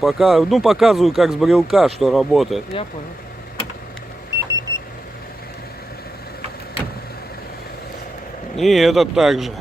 Пока, ну, показываю, как с брелка, что работает. Я понял. И это также.